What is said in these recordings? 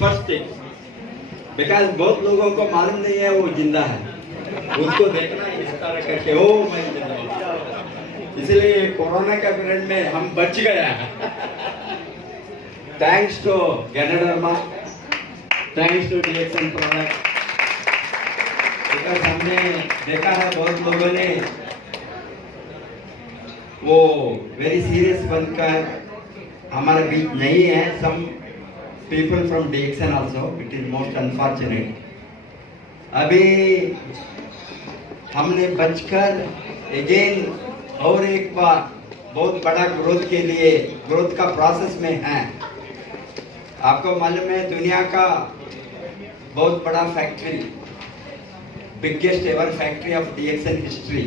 First thing, because बहुत लोगों को मालूम नहीं है वो जिंदा है, उसको देखना इस तरह करके ओ मैं जिंदा हूं। इसलिए कोरोना के पीरियड में हम बच गया। थैंक्स टू गैनोडर्मा, thanks to DXN product. Because हमने देखा है बहुत लोगों ने वो वेरी सीरियस बनकर हमारे बीच नहीं है। Some people from DXN also, it is most unfortunate. अभी हमने बचकर अगेन और एक बार बहुत बड़ा ग्रोथ के लिए ग्रोथ का प्रोसेस में है। आपको मालूम है दुनिया का बहुत बड़ा factory, biggest ever factory of DXN history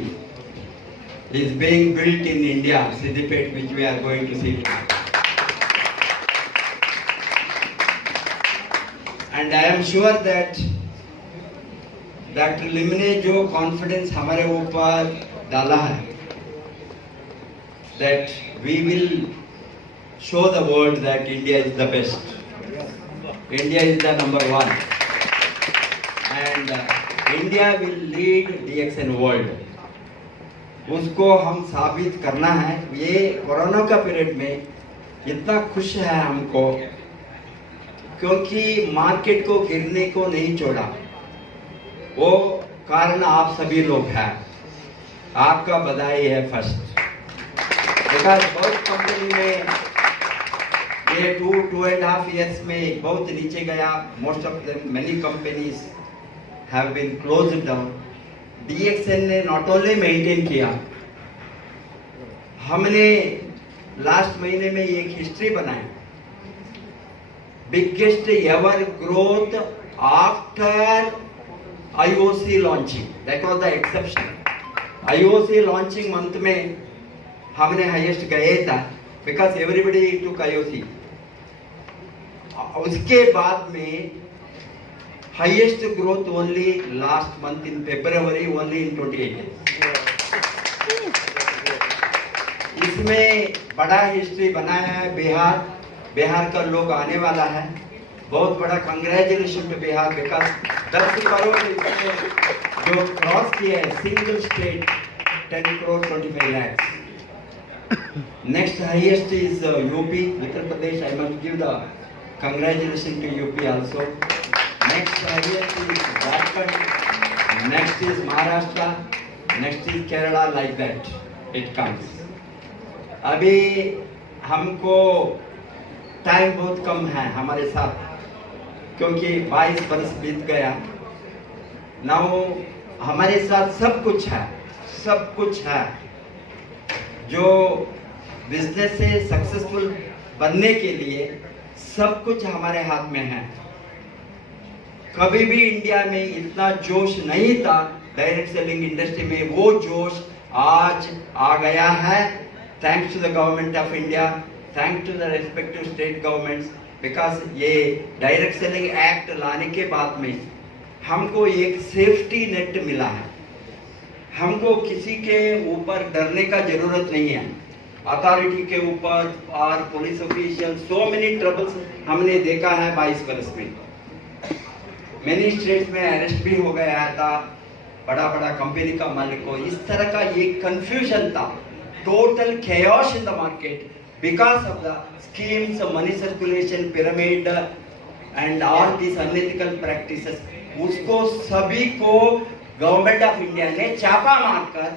is being built in India, Siddipet, which we are going to see. And I am sure that doctor Lim ने जो कॉन्फिडेंस हमारे ऊपर डाला है, that we will show the world that India is the best. India is the number one. And India will lead DXN world. उसको हम साबित करना है। ये कोरोना का पीरियड में इतना खुश है हमको, क्योंकि मार्केट को गिरने को नहीं छोड़ा। वो कारण आप सभी लोग हैं, आपका बधाई है फर्स्ट। बिकॉज बहुत कंपनी में ये 2.5 years में बहुत नीचे गया। Most of them, many companies have been closed down. DXN ने नॉट ओनली मेंटेन किया, हमने लास्ट महीने में एक हिस्ट्री बनाई, biggest ever growth after IOC launching. That was the exception. IOC launching month में हमने हाईएस्ट गए था, बिकॉज एवरीबडी टुक आईओसी। उसके बाद में highest growth only last month in February, only in 28 days. इसमें बड़ा हिस्ट्री बनाया है बिहार का लोग आने वाला है। बहुत बड़ा congratulation to Bihar, because 10 crore जो क्रॉस किया है single state, 10 crore 25 lakhs. Next highest is UP, Uttar Pradesh. I must give the congratulations to UP also. Next highest is Jharkhand, next is Maharashtra, next is Kerala, like that it comes. अभी हमको time बहुत कम है हमारे साथ, क्योंकि 22 वर्ष बीत गया। नाउ हमारे साथ सब कुछ है जो बिजनेस से सक्सेसफुल बनने के लिए सब कुछ हमारे हाथ में है। कभी भी इंडिया में इतना जोश नहीं था डायरेक्ट सेलिंग इंडस्ट्री में, वो जोश आज आ गया है। Thanks to the government of India, thanks to the respective state governments, because ये डायरेक्ट सेलिंग एक्ट लाने के बाद में हमको एक सेफ्टी नेट मिला है। हमको किसी के ऊपर डरने का जरूरत नहीं है, अथॉरिटी के ऊपर और police official. So many troubles हमने देखा है 22 वर्ष में। मेनी स्टेट्स में अरेस्ट भी हो गया था बड़ा कंपनी का मालिक को। इस तरह का ये कंफ्यूजन था, total chaos in the market because of the schemes, money circulation, pyramid and all these unethical practices. उसको सभी को गवर्नमेंट ऑफ इंडिया ने छापा मारकर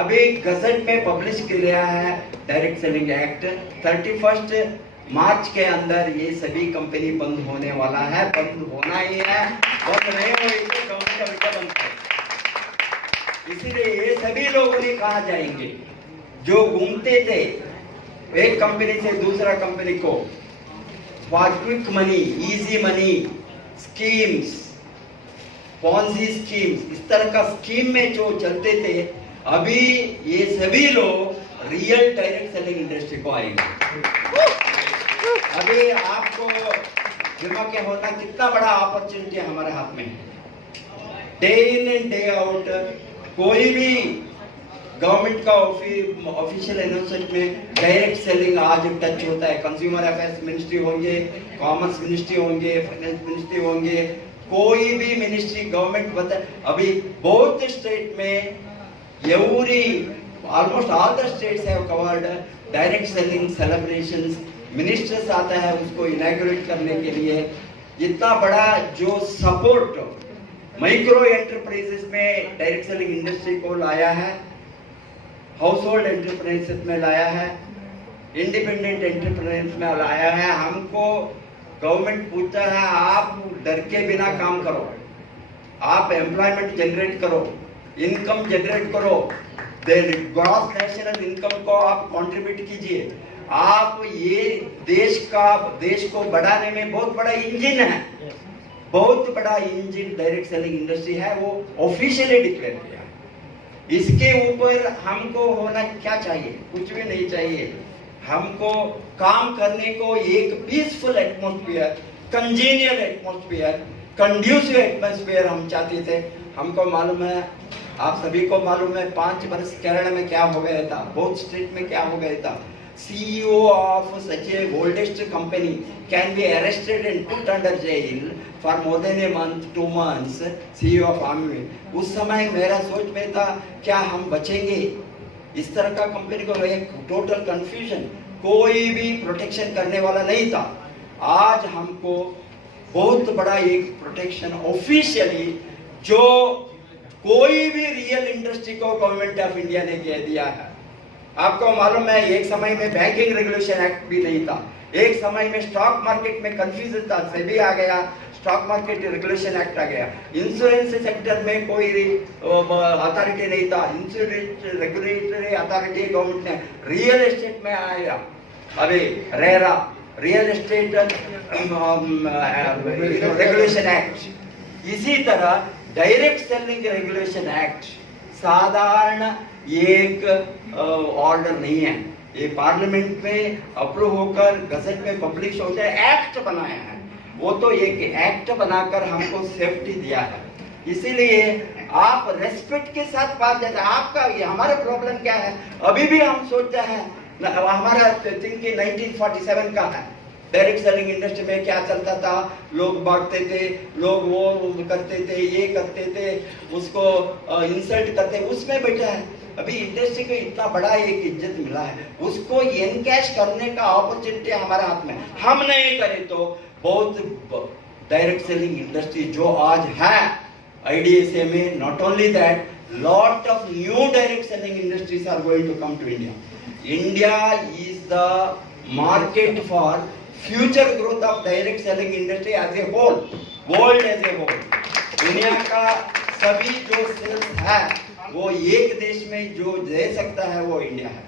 अभी गजट में पब्लिश किया है डायरेक्ट सेलिंग एक्ट। 31 मार्च के अंदर ये सभी कंपनी बंद होने वाला है, बंद होना ही है। बंद नहीं हुई तो गवर्नमेंट ऑफ इंडिया बंद है। इसीलिए ये सभी लोगों ने कहा जाएंगे जो घूमते थे एक कंपनी से दूसरा कंपनी को for quick money, easy money, schemes, Ponzi schemes, इस तरह का स्कीम में जो चलते थे, अभी ये सभी लोग रियल डायरेक्ट सेलिंग इंडस्ट्री को आएंगे। अभी आपको जुमा के होना कितना बड़ा अपॉर्चुनिटी हमारे हाथ में है। Day in and day out कोई भी गवर्नमेंट का ऑफिशियल अनाउंसमेंट में डायरेक्ट सेलिंग आज टच होता है। कंज्यूमर अफेयर्स मिनिस्ट्री होंगे, कॉमर्स मिनिस्ट्री होंगे, फाइनेंस मिनिस्ट्री होंगे, कोई भी मिनिस्ट्री गवर्नमेंट बता, अभी बहुत स्टेट में almost all the states have covered direct selling celebrations. Ministers आता है उसको इनॉग्रेट करने के लिए। इतना बड़ा जो सपोर्ट माइक्रो एंटरप्राइजेस में डायरेक्ट सेलिंग इंडस्ट्री को लाया है, हाउस होल्ड एंटरप्राइजेस में लाया है, इंडिपेंडेंट एंटरप्रेन्योर्स में लाया है। हमको गवर्नमेंट पूछता है आप डर के बिना काम करो, आप एम्प्लॉयमेंट जनरेट करो, इनकम जनरेट करो, ग्रॉस नेशनल इनकम को आप कंट्रीब्यूट कीजिए। आप ये देश को बढ़ाने में बहुत बड़ा इंजन है, बहुत बड़ा इंजन डायरेक्ट सेलिंग इंडस्ट्री है, वो ऑफिशियली डिक्लेयर किया। इसके ऊपर हमको होना क्या चाहिए? कुछ भी नहीं चाहिए। हमको काम करने को एक peaceful atmosphere, congenial atmosphere, conducive atmosphere हम चाहते थे। हमको मालूम है, आप सभी को मालूम है 5 वर्ष केरल में क्या हो गया था, बहुत स्टेट में क्या हो गया था। CEO of such a oldest company can be arrested and put under jail for more than a month, 2 months. CEO of Army, उस समय मेरा सोच में था क्या हम बचेंगे? इस तरह का कंपनी को एक टोटल कंफ्यूजन, कोई भी प्रोटेक्शन करने वाला नहीं था। आज हमको बहुत बड़ा एक प्रोटेक्शन ऑफिशियली, जो कोई भी रियल इंडस्ट्री को गवर्नमेंट ऑफ इंडिया ने कह दिया है। आपको मालूम है एक समय में बैंकिंग रेगुलेशन एक्ट भी नहीं था, एक समय में स्टॉक मार्केट में कंफ्यूजन था, सेबी आ गया, स्टॉक मार्केट रेगुलेशन एक्ट आ गया। इंश्योरेंस सेक्टर में कोई अथॉरिटी नहीं था, इंश्योरेंस रेगुलेटरी अथॉरिटी गवर्नमेंट ने। रियल एस्टेट में आया अभी RERA real estate regulation act. इसी तरह डायरेक्ट सेलिंग रेगुलेशन एक्ट साधारण एक ऑर्डर नहीं है, ये पार्लियामेंट में अप्रूव होकर गजट में पब्लिश होकर एक्ट बनाया है। वो तो एक एक्ट बनाकर हमको सेफ्टी दिया है, इसीलिए आप रेस्पेक्ट के साथ पास जाते हैं। आपका ये हमारा प्रॉब्लम क्या है, अभी भी हम सोचते हैं, हमारा थिंकिंग 1947 का है। डायरेक्ट सेलिंग इंडस्ट्री में क्या चलता था, लोग बांटते थे, लोग वो करते थे, ये करते थे, उसको इंसल्ट करते, उसमें बैठा है। अभी इंडस्ट्री को इतना बड़ा एक इज्जत मिला है, उसको एनकैश करने का अपॉर्चुनिटी हमारे हाथ में। हम नहीं करें तो बहुत डायरेक्ट सेलिंग इंडस्ट्री जो आज है IDSA में, not only that, lot of new direct selling industries are going to come to India. India is the market for future growth of direct selling industry as a whole, world as a whole. दुनिया का सभी जो sales है वो एक देश में जो दे सकता है वो इंडिया है।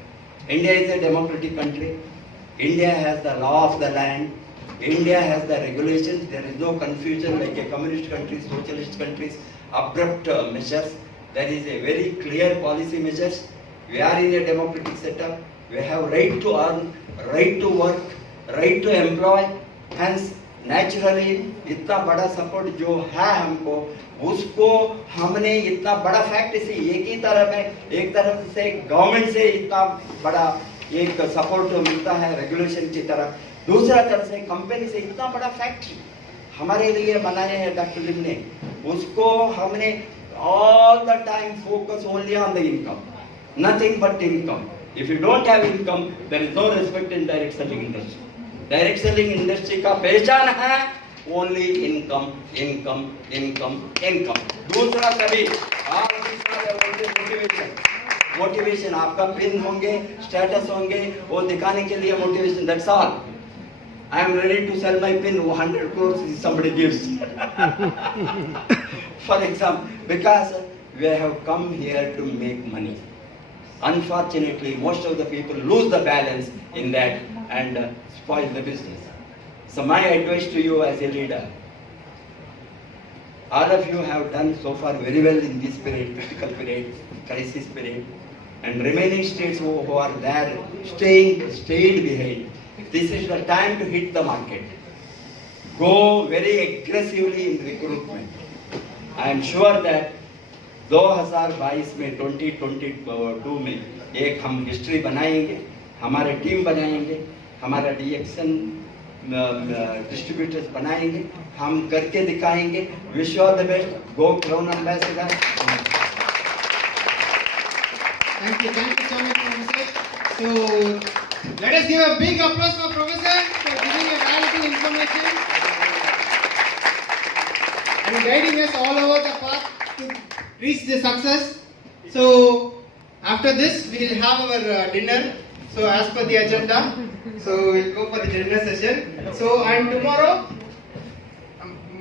India is a democratic country, India has the law of the land, India has the regulations, there is no confusion like a communist countries, socialist countries, abrupt measures. There is a very clear policy measures. We are in a democratic setup, we have right to earn, right to work, right to employ, hence naturally इतना बड़ा support जो है हमको, उसको हमने इतना बड़ा fact से एक ही तरह में, एक तरफ से गवर्नमेंट से इतना बड़ा एक सपोर्ट मिलता है रेगुलेशन की तरफ, दूसरा तरफ से कंपनी से इतना बड़ा फैक्ट्री हमारे लिए बनाए हैं डॉक्टर लिम ने, उसको हमने all the time focus only on the income, nothing but income. If you don't have income there is no respect in direct selling industry. Direct selling industry का पहचान है only income, income, income, income. दूसरा सभी motivation, आपका pin होंगे, status होंगे, वो दिखाने के लिए motivation, that's all. I am ready to sell my pin 100 crores if somebody gives. For example, because we have come here to make money. Unfortunately, most of the people lose the balance in that and spoil the business. So my advice to you as a leader, all of you have done so far very well in this period, critical period, crisis period, and remaining states who are there stayed behind. This is the time to hit the market. Go very aggressively in recruitment. I am sure that 2022 में 2022 में एक हम history बनाएंगे, हमारे team बनाएंगे, हमारा डीएक्शन distributors बनाएंगे, हम करके दिखाएंगे। Wish you all the best, go crown ambassador. Thank you so much, Professor. So, let us give a big applause for Professor for giving a valuable information and guiding us all over the path to reach the success. So, after this, we will have our dinner. So, as per the agenda, so we'll go for the dinner session. So, and tomorrow